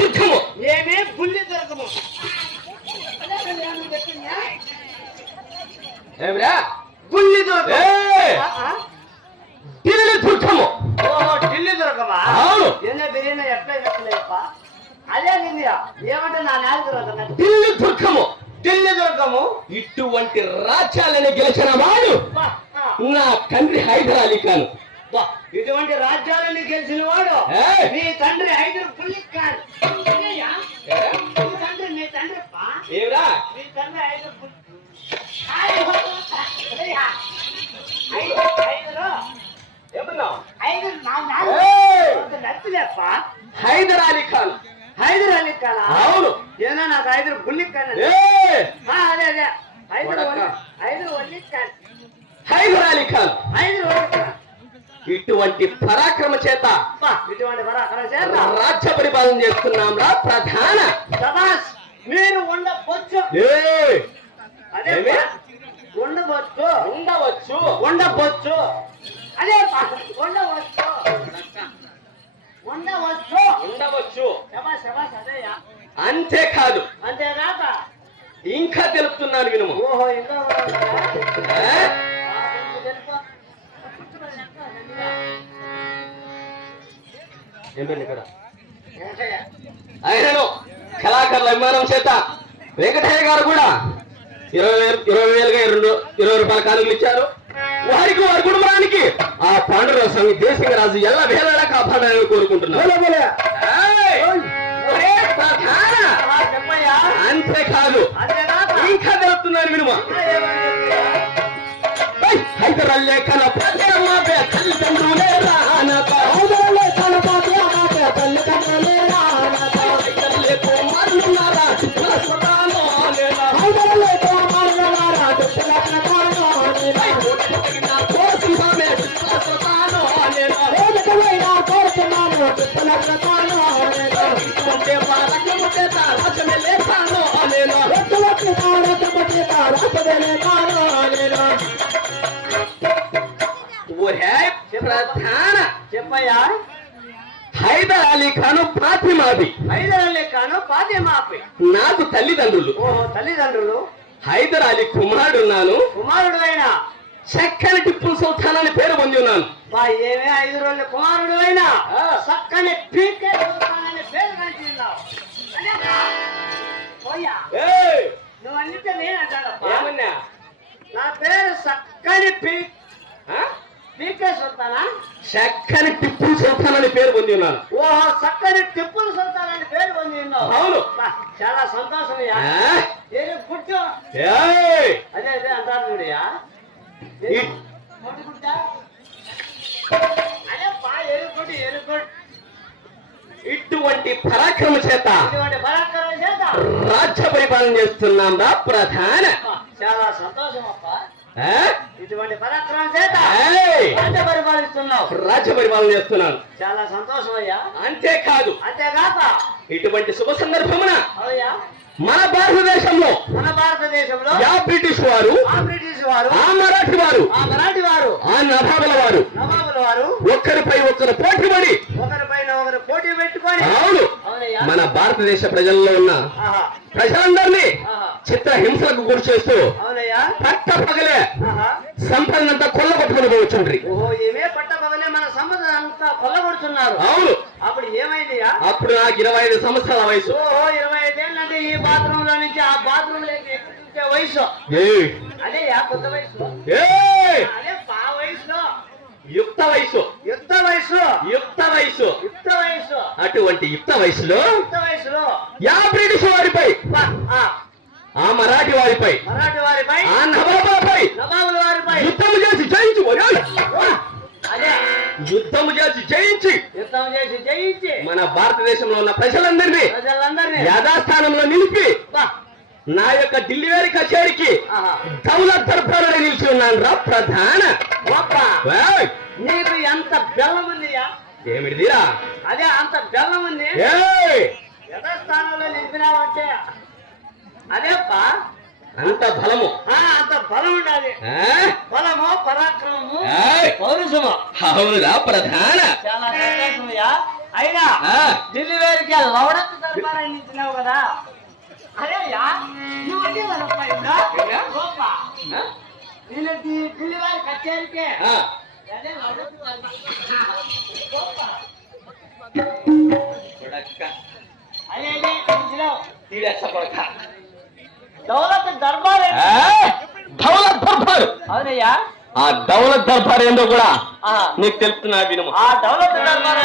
దుఃఖము ఏమే బుల్లి దొరకము ఏమిరా బుల్లి దొరకము ఢిల్లీ దుఃఖము. ఓహో ఢిల్లీ దొరకమా? అవును. ఎన్న బిర్యానీ ఎట్లా చెప్పలేప్ప అదే నిందిరా ఏమంటే నా నాలుగు దొరకదు ఢిల్లీ దుఃఖము. ఢిల్లీ దొరకము ఇటువంటి రాజ్యాలను గెలిచిన వాడు నా తండ్రి హైదర్ అలీ ఖాన్. ఇటువంటి రాజ్యాలను గెలిచిన వాడు మీ తండ్రి హైదర్ బుల్లి ఖాన్. మీ తండ్రి ఏమిరా మీ తండ్రి హైదర్ బుల్లి ఏమన్నావు? నచ్చలేప్ప హైదర్ అలీ ఖాన్. హైదర్ అలీ ఖాన్. అవును. ఏనా నాకు హైదర్ బుల్లి ఖాన్. అదే అదే హైదర్ వల్లి ఖాన్. హైదర్ అలీ ఖాన్. హైదర్ వల్లి ఖాన్. ఇటువంటి పరాక్రమ చేత ఇటువంటి పరాక్రమ చేత రాజ్య పరిపాలన చేస్తున్నాం రా ప్రధాన. సబాస్ మీరు ఉండవచ్చు. అదే ఉండవచ్చు ఉండవచ్చు ఉండవచ్చు అదే ఉండవచ్చు ఉండవచ్చు ఉండవచ్చు. శబాస్ శబాస్ అదేయా. అంతేకాదు అంతేకాక ఇంకా తెలుపుతున్నాను వినుము. ఓహో ఇంకా ఏంటండి ఇక్కడ ఆయనను కళాకారుల అభిమానం చేత వెంకటయ్య గారు కూడా 20,000గా 20 రూపాయల కానుకలు ఇచ్చారు. వారికి వారి కుటుంబానికి ఆ పాండురంగ స్వామి దేశింగరాజు ఎల్ల వేళలా కాపాడాలని కోరుకుంటున్నారు. అంతేకాదు ఇంకా తెలుపుతున్నాను వినుమ. హైదర్ అలీ ఖాన్ తల్లిదండ్రులే ప్రధాన చెప్పయ్యా. హైదర్ అలీ ఖాన్ ఫాతిమాది. హైదర్ అలీ ఖాన్ ఫాతిమాపై నాకు తల్లిదండ్రులు. ఓహో తల్లిదండ్రులు. హైదర్ అలీ కుమారుడున్నాను. కుమారుడు అయినా చక్కని టిప్పు సుల్తాన్ అని పేరు పొంది ఉన్నాను. ఏమే 5 రోజుల కుమారుడు అయినా చక్కని పీకే సుల్తాన్ అనే పేరు కంటున్నావు. నువ్వు అన్నితే నేనంటాడమ్మా. నా పేరు చక్కని పీకే సుల్తానా? చక్కని టిప్పు సుల్తాన్ అని పేరు పొంది ఉన్నాను. ఓహో చక్కని టిప్పులు సుల్తాన్ అని పేరు పొంది ఉన్నావు. అవును. చాలా సంతోషం. గుడ్డు అదే అదే అంటారు చూడయా. అదే బా ఎరుగుడ్డు ఎరుగుడ్డు. ఇటువంటి పరాక్రమ చేత రాజ్య పరిపాలన చేస్తున్నాం రా ప్రధాన. చాలా సంతోషం అప్ప. ఇటువంటి పరాక్రమం చేత రాజ్య పరిపాలిస్తున్నావు. రాజ్య పరిపాలన చేస్తున్నాను. చాలా సంతోషం అయ్యా. అంతేకాదు అంతేకాక ఇటువంటి శుభ సందర్భమున అయ్యా మన భారతదేశంలో ఆ బ్రిటిష్ వారు ఆ మరాఠీ వారు ఆ నవాబుల వారు ఒక్కరిపై ఒకరు పోటీ పడి పెట్టుకొని అవును మన భారతదేశ ప్రజల్లో ఉన్న ప్రజలందరినీ చిత్రహింసలకు గురి చేస్తూ పట్ట పగలే సంపదనంతా కొల్లగొట్టుకుని పోవచ్చుండ్రి. మన సంపద అంతా కొల్లగొడుతున్నారు. అవును. అప్పుడు ఏమైంది? అప్పుడు నాకు 25 సంవత్సరాల వయసు. 25 ఏళ్ళంటే ఈ బాత్రూమ్ లో నుంచి ఆ బాత్రూమ్ లోకి వయసు. అదే కొత్త వయసు. అదే వయసులో యుక్త వయసు. యుక్త వయసు. యుక్త వయసు. యుక్త వయసు. అటువంటి యుక్త వయసులో యా బ్రిటిష్ వారిపై ఆ మరాఠీ వారిపై ఆ నవాబుల వారిపై యుద్ధము చేసి జయించి మన భారతదేశంలో ఉన్న ప్రజలందరినీ యథాస్థానంలో నిలిపి నా యొక్క ఢిల్లీ వారి కచేరికి దౌలత్ దర్బారులో నిలిచి ఉన్నాను రా ప్రధాన. నీకు ఎంత బెల్లం ఉందియా? ఏమిటిదిరా? అదే అంత బెల్లం ఉంది. యథాస్థానంలో నిలిపినావంటే అదేప్పా అంత బలము. అంత బలం ఉండాలి. బలము పరాక్రమము పౌరుషము. అవునురా ప్రధాన. చాలా సంతోషమయ్యా. అయినా ఢిల్లీ వారికి లవడత్తు దర్బార్ అందించినావు కదా అదే నువ్వు ఢిల్లీ వారి కచేరీకే అదే దౌలత్ దర్బార్ దౌలత్ దర్బార్ అవునయ్యా ఆ దౌలత్ దర్బార్ ఏందో కూడా ఆ. నీకు తెలుపుతున్నా వినుము ఆ దౌలత్ దర్బార్